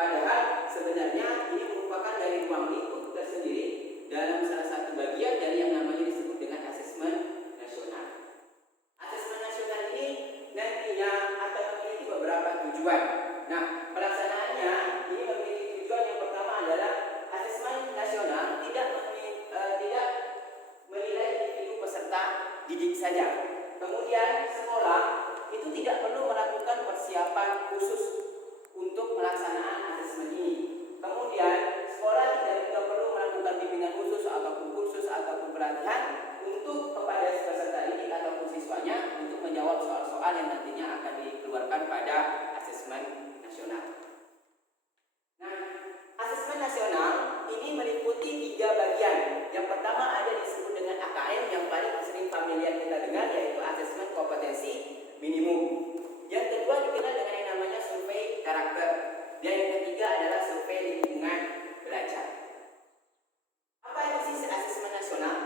Padahal sebenarnya ini merupakan dari ruang lingkup tersendiri dalam salah satu bagian dari yang namanya disebut dengan asesmen nasional. Asesmen nasional ini nantinya akan memiliki beberapa tujuan. Nah, pelaksanaannya ini memiliki tujuan yang pertama adalah asesmen nasional tidak menilai individu peserta didik saja. Kemudian sekolah itu tidak perlu melakukan persiapan khusus untuk pelaksanaan asesmen ini. Kemudian sekolah tidak juga perlu melakukan bimbingan khusus ataupun kursus ataupun pelatihan untuk kepada peserta didik ataupun siswanya untuk menjawab soal-soal yang nantinya akan dikeluarkan pada asesmen nasional. Nah, asesmen nasional ini meliputi 3 bagian. Yang pertama ada disebut dengan AKM yang paling sering familiar kita dengar, yaitu asesmen kompetensi minimum. Yang kedua dikenal dengan yang namanya survei karakter. Dan yang ketiga adalah survei lingkungan belajar. Apa isi asesmen nasional?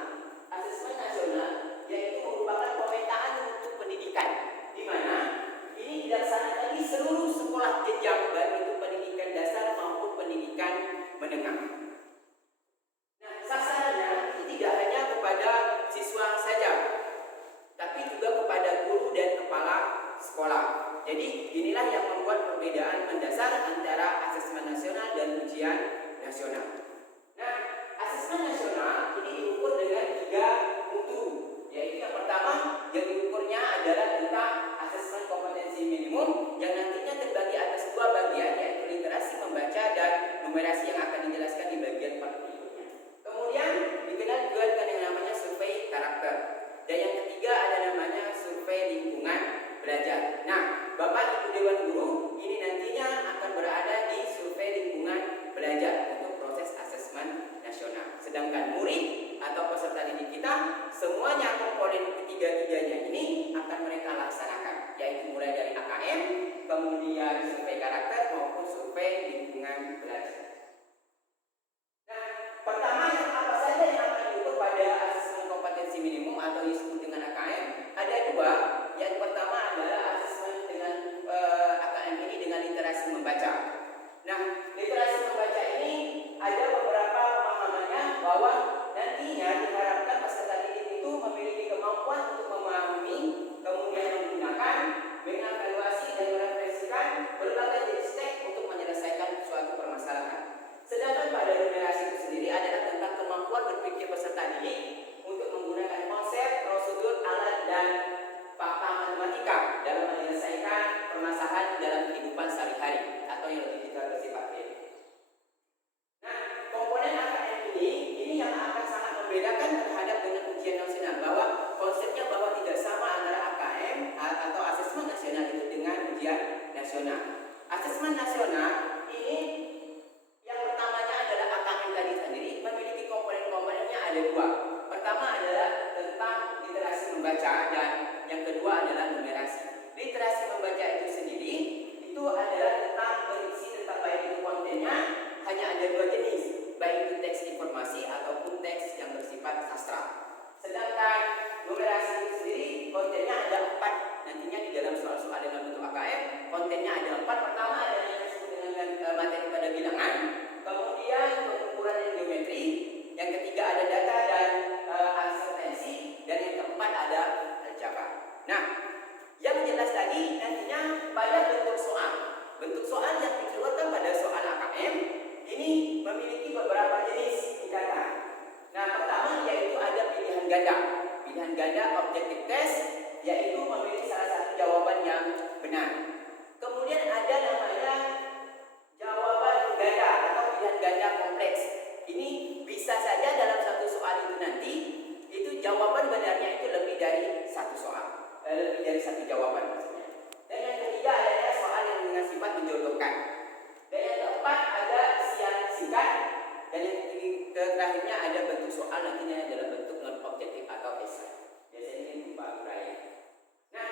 Asesmen nasional yaitu merupakan pemetaan untuk pendidikan, di mana ini dilaksanakan di seluruh sekolah jenjang, baik itu pendidikan dasar maupun pendidikan menengah. Nah, sasarannya itu tidak hanya kepada siswa saja, tapi juga kepada guru dan kepala sekolah. Jadi inilah yang membuat perbedaan mendasar antara asesmen nasional dan ujian nasional. Nah, asesmen nasional ini diukur dengan 3 mutu, yaitu yang pertama yang diukurnya adalah tentang asesmen kompetensi minimum yang nantinya terbagi atas 2 bagian, yaitu literasi membaca dan numerasi yang akan dijelaskan di bagian berikutnya. Kemudian dikenal juga dengan yang namanya survei karakter. Dan yang ketiga ada namanya survei lingkungan belajar. Nah, Bapak Ibu Dewan Guru ini nantinya akan berada di survei lingkungan belajar untuk proses asesmen nasional. Sedangkan murid atau peserta didik kita semuanya komponen ketiga-tiganya ini akan mereka laksanakan, yaitu mulai dari AKM, kemudian survei karakter maupun survei lingkungan belajar. Nah, pertama apa saja yang akan diukur pada asesmen kompetensi minimum atau disebut dengan AKM? Ada 2. Yang pertama adalah asesmen dengan AKM ini dengan literasi membaca. Nah, literasi membaca ini ada beberapa pemahamannya bahwa nantinya diharapkan peserta didik itu memiliki kemampuan untuk memahami, kemudian menggunakan, mengevaluasi dan merefleksikan berbagai jenis teks untuk menyelesaikan suatu permasalahan. Sedangkan pada numerasi itu sendiri adalah tentang kemampuan berpikir peserta didik untuk menggunakan konsep, prosedur, alat dan fakta matematika dalam menyelesaikan permasalahan dalam kehidupan sehari-hari atau yang lebih kita bersifat real. Nah, komponen AKM ini yang akan sangat membedakan terhadap dengan ujian nasional, bahwa konsepnya bahwa tidak sama antara AKM atau asesmen nasional itu dengan ujian nasional. Asesmen nasional ini yang pertamanya adalah AKM tadi sendiri memiliki komponen-komponennya ada 2. Pertama adalah tentang literasi membaca dan yang kedua adalah numerasi. Literasi membaca itu sendiri itu adalah tentang berisi tentang baik itu kontennya hanya ada 2 jenis, baik itu teks informasi ataupun teks yang bersifat sastra. Sedangkan numerasi itu sendiri kontennya ada 4. Nantinya di dalam soal-soal dalam bentuk AKM kontennya ada 4. Pertama ada yang disebut dengan materi pada bilangan, kemudian pengukuran dan geometri, yang ketiga ada data dan asertensi, dan yang keempat ada aljabar. Nah, yang jelas lagi nantinya pada bentuk soal. Bentuk soal yang dikeluarkan pada soal AKM ini memiliki beberapa jenis tingkatan. Nah, pertama yaitu ada pilihan ganda. Pilihan ganda objective test yaitu memilih salah satu jawaban yang benar. Kemudian ada namanya jawaban ganda atau pilihan ganda kompleks. Ini bisa saja dalam satu soal itu nanti itu jawaban benarnya itu lebih dari satu soal, lebih dari satu jawaban maksudnya. Dan yang ketiga adalah soal yang dengan sifat menjodohkan. Dan yang keempat ada isian singkat. Dan yang terakhirnya ada bentuk soal nantinya dalam bentuk non objektif atau esai. Biasanya ini berupa uraian. Nah,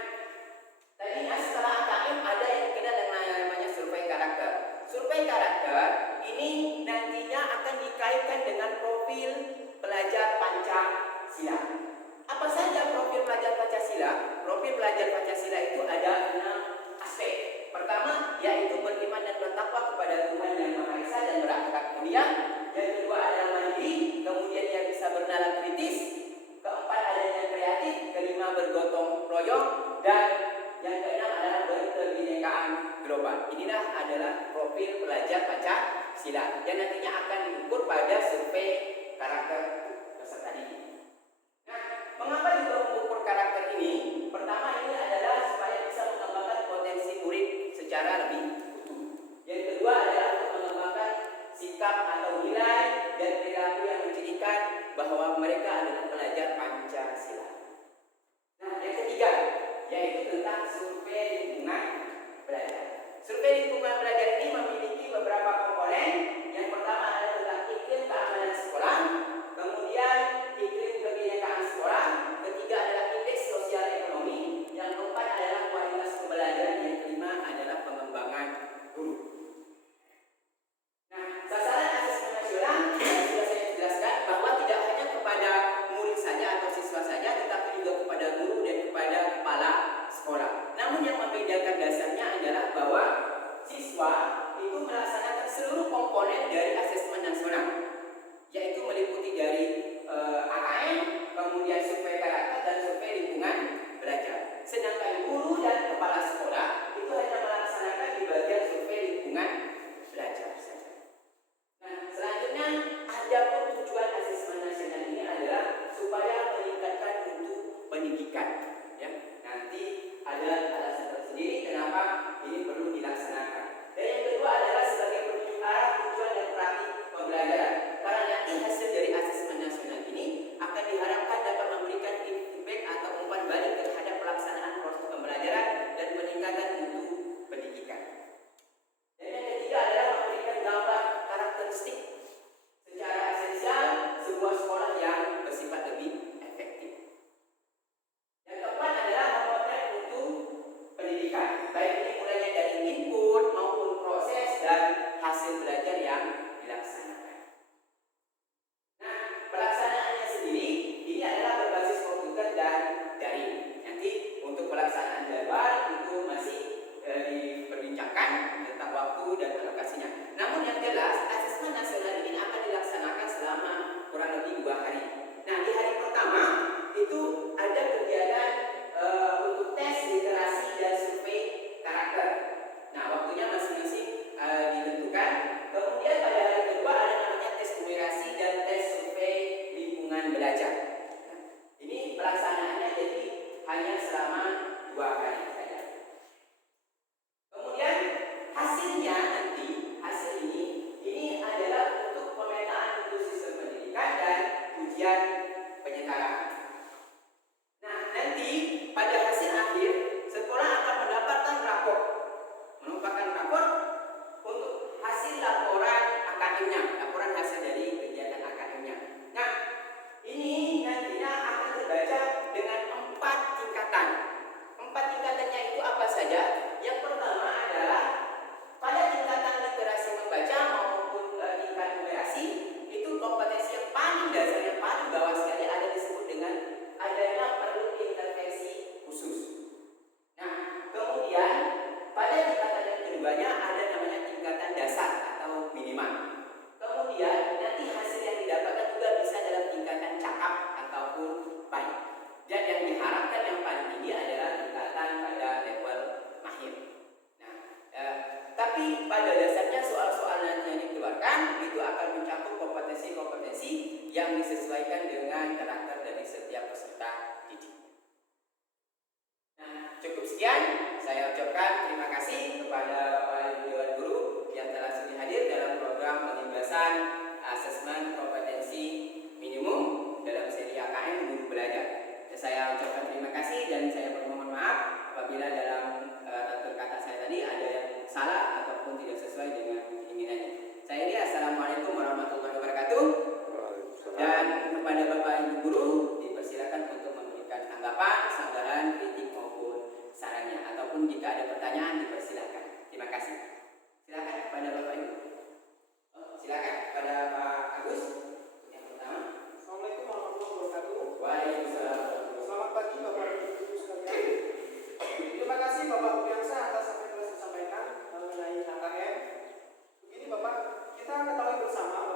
tadinya setelah AKM ada yang dikenal dengan namanya survei karakter. Survei karakter ini nantinya akan dikaitkan dengan profil pelajar Pancasila. Apa saja profil pelajar Pancasila? Profil pelajar Pancasila itu ada 6 aspek. Pertama yaitu beriman dan bertakwa kepada Tuhan ilmiah, yang kedua adalah mandiri, kemudian dia bisa bernalar kritis, keempat adanya kreatif, kelima bergotong royong, dan yang keenam adalah berkebinekaan global. Inilah adalah profil pelajar Pancasila yang nantinya akan diukur pada survei karakter peserta didik. Nah, mengapa juga mengukur karakter ini? Pertama, ini adalah supaya bisa mengembangkan potensi murid secara lebih utuh. Yang kedua adalah untuk mengembangkan sikap atau nilai dan perilaku yang menjadikan bahwa mereka adalah pelajar Pancasila. Nah, yang ketiga yaitu tentang survei lingkungan belajar. Survei lingkungan belajar ini memiliki beberapa komponen. Yang pertama adalah tentang iklim keamanan sekolah, kemudian iklim kebinekaan sekolah, ketiga adalah indeks sosial ekonomi, yang keempat adalah kualitas pembelajaran, yang kelima adalah pengembangan guru. Nah, sasaran asesmen nasional sudah saya jelaskan bahwa tidak hanya kepada murid saja atau siswa saja, tetapi juga kepada guru dan kepada kepala sekolah. Namun yang membedakan dasarnya adalah bahwa siswa itu melaksanakan seluruh komponen dari asesmen nasional, yaitu meliputi dari AKM, kemudian survei karakter dan survei lingkungan belajar. Sedangkan guru dan kepala sekolah itu hanya melaksanakan di bagian survei lingkungan belajar saja. Nah, selanjutnya adapun tujuan asesmen nasional ini adalah supaya meningkatkan mutu pendidikan. Ya, nanti ada alasan tersendiri kenapa ini perlu dilaksanakan. Dan yang kedua adalah sebagai penunjuk arah tujuan dan praktik pembelajaran. Karena nanti hasil dari asesmen nasional ini akan diharapkan dapat memberikan feedback atau umpan balik terhadap pelaksanaan proses pembelajaran dan peningkatan mutu pendidikan. Dan yang ketiga adalah memberikan gambar karakteristik secara esensial sebuah sekolah yang bersifat lebih efektif. Yang keempat adalah memotret mutu pendidikan, baik ini mulainya dari input maupun proses dan hasil belajar yang dilaksanakan. Nah, pelaksanaannya sendiri ini adalah berbasis komputer dan daring. Nanti untuk pelaksanaan jadwal itu masih diperbincangkan tentang waktu dan alokasinya. Namun yang jelas asesmen nasional ini akan dilaksanakan selama kurang lebih 2 hari. Nah, di hari pertama itu ada kegiatan untuk tes literasi dan survei karakter. Nah, waktunya masing-masing ditentukan. Kemudian pada hari kedua ada namanya tes numerasi dan tes survei lingkungan belajar. Nah, ini pelaksanaannya jadi hanya selama 2 hari saja. Kemudian hasilnya nanti, hasil ini adalah untuk pemetaan mutu sistem pendidikan dan ujian penyetaraan. Nah, nanti pada hasil akhir sekolah akan mendapatkan rapor, merupakan rapor untuk hasil laporan AKM-nya, laporan hasil dari kegiatan AKM-nya. Nah, ini nantinya akan terbaca dengan 4 tingkatan. 4 tingkatannya itu apa saja? Yang pertama adalah pada tingkatan literasi membaca maupun tingkat numerasi itu kompetensi yang paling dasar, yang paling bawah sekali ada disebut dengan adanya perlu intervensi khusus. Nah, kemudian pada tingkatan yang keduanya ada namanya tingkatan dasar atau minimal. Kemudian nanti hasil yang didapatkan juga bisa dalam tingkatan cakap ataupun baik. Dan yang diharapkan yang paling tinggi adalah tingkatan pada level mahir. Nah, tapi pada dasarnya soal-soal nanti yang dikeluarkan itu akan mencakup kompetensi-kompetensi yang disesuaikan dengan karakter dari setiap peserta didik. Nah, cukup sekian. Saya ucapkan terima kasih kepada Bapak Ibu Dewan Guru yang telah sudi hadir dalam program pengembasan asesmen kompetensi minimum dalam seri AKM Guru Belajar. Saya ucapkan terima kasih dan saya bermohon maaf apabila dalam tutur kata saya tadi ada yang salah ataupun tidak sesuai dengan keinginannya. Saya ini assalamualaikum warahmatullahi wabarakatuh. Dan kepada Bapak Ibu Guru dipersilakan untuk memberikan tanggapan, sanggahan, kritik maupun sarannya, ataupun jika ada pertanyaan dipersilakan. Terima kasih. Silakan kepada Bapak Ibu. Silakan kepada Pak Agus yang pertama. Assalamualaikum warahmatullahi wabarakatuh. Waalaikumsalam. Selamat pagi Bapak Ibu sekalian. Terima kasih Bapak Budiansa atas apa yang telah disampaikan mengenai HKM. Begini Bapak, kita ketahui bersama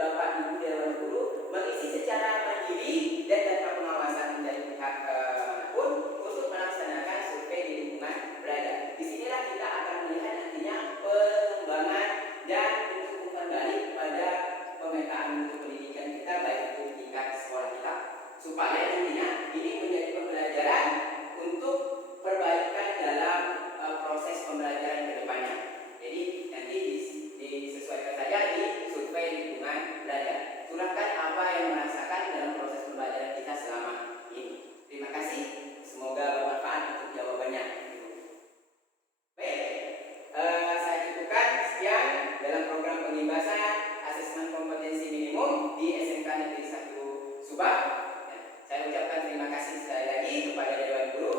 Bapak Ibu Dewan Guru mengisi secara mandiri dan tanpa pengawasan dari pihak manapun untuk melaksanakan survei di lingkungan belajar. Disinilah kita akan melihat nantinya pengembangan dan untuk umpan balik pada pemetaan mutu pendidikan kita, baik itu di tingkat sekolah kita, supaya nantinya ini menjadi pembelajaran untuk perbaikan dalam proses pembelajaran ke depannya. Jadi nanti disesuaikan saja di survei lingkungan belajar. Curahkan apa yang merasakan dalam proses pembelajaran kita selama ini. Terima kasih. Semoga bermanfaat untuk jawabannya. Baik, saya cukupkan sekian dalam program pengibasan asesmen kompetensi minimum di SMK Negeri 1 Subang. Saya ucapkan terima kasih sekali lagi kepada Dewan Guru